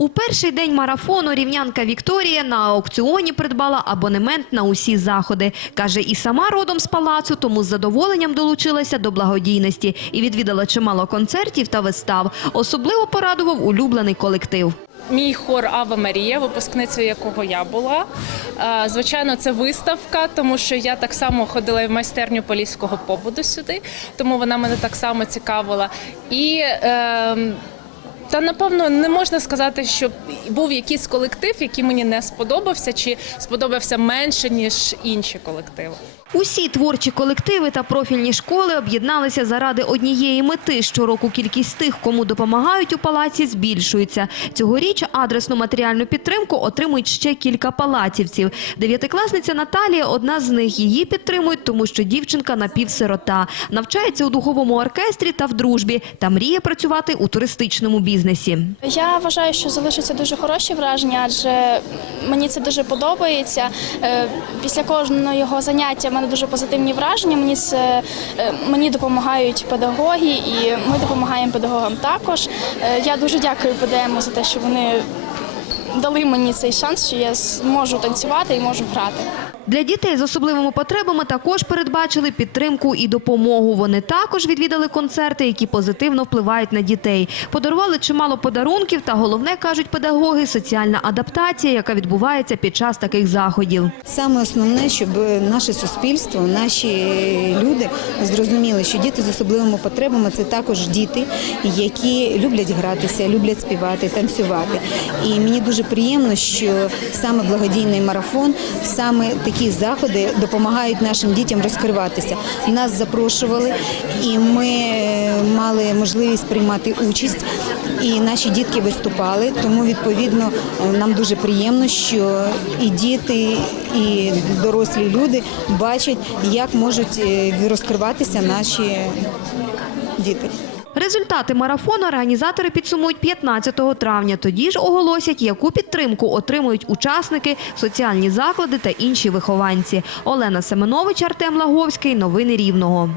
У перший день марафону рівнянка Вікторія на аукціоні придбала абонемент на усі заходи. Каже, і сама родом з палацу, тому з задоволенням долучилася до благодійності і відвідала чимало концертів та вистав. Особливо порадував улюблений колектив. Мій хор Ава Марія, випускницею якого я була. Е, Звичайно, це виставка, тому що я так само ходила в майстерню поліського побуду сюди, тому вона мене так само цікавила. І е, та напевно не можна сказати, що був якийсь колектив, який мені не сподобався, чи сподобався менше ніж інші колективи. Усі творчі колективи та профільні школи об'єдналися заради однієї мети. Щороку кількість тих, кому допомагають у палаці, збільшується. Цьогоріч адресну матеріальну підтримку отримують ще кілька палацівців. Дев'ятикласниця Наталія – одна з них. Її підтримують, тому що дівчинка напівсирота. Навчається у духовому оркестрі та в дружбі та мріє працювати у туристичному бізнесі. Я вважаю, що залишаться дуже хороші враження, адже мені це дуже подобається. Е, Після кожного його заняття мене дуже позитивні враження. Мені це е, мені допомагають педагоги, і ми допомагаємо педагогам також. Е, Я дуже дякую ПДМ за те, що вони дали мені цей шанс, що я зможу танцювати і можу грати. Для дітей з особливими потребами також передбачили підтримку і допомогу. Вони також відвідали концерти, які позитивно впливають на дітей. Подарували чимало подарунків та головне, кажуть педагоги, соціальна адаптація, яка відбувається під час таких заходів. Саме основне, щоб наше суспільство, наші люди зрозуміли, що діти з особливими потребами це також діти, які люблять гратися, люблять співати, танцювати. І мені дуже приємно, що саме благодійний марафон, саме такі заходи допомагають нашим дітям розкриватися. Нас запрошували, і ми е, мали можливість приймати участь. І наші дітки виступали, тому відповідно е, нам дуже приємно, що і діти, і дорослі люди бачать, як можуть е, розкриватися наші діти. Результати марафону організатори підсумують 15 травня. Тоді ж оголосять, яку підтримку отримують учасники, соціальні заклади та інші вихованці. Олена Семенович, Артем Лаговський. Новини Рівного.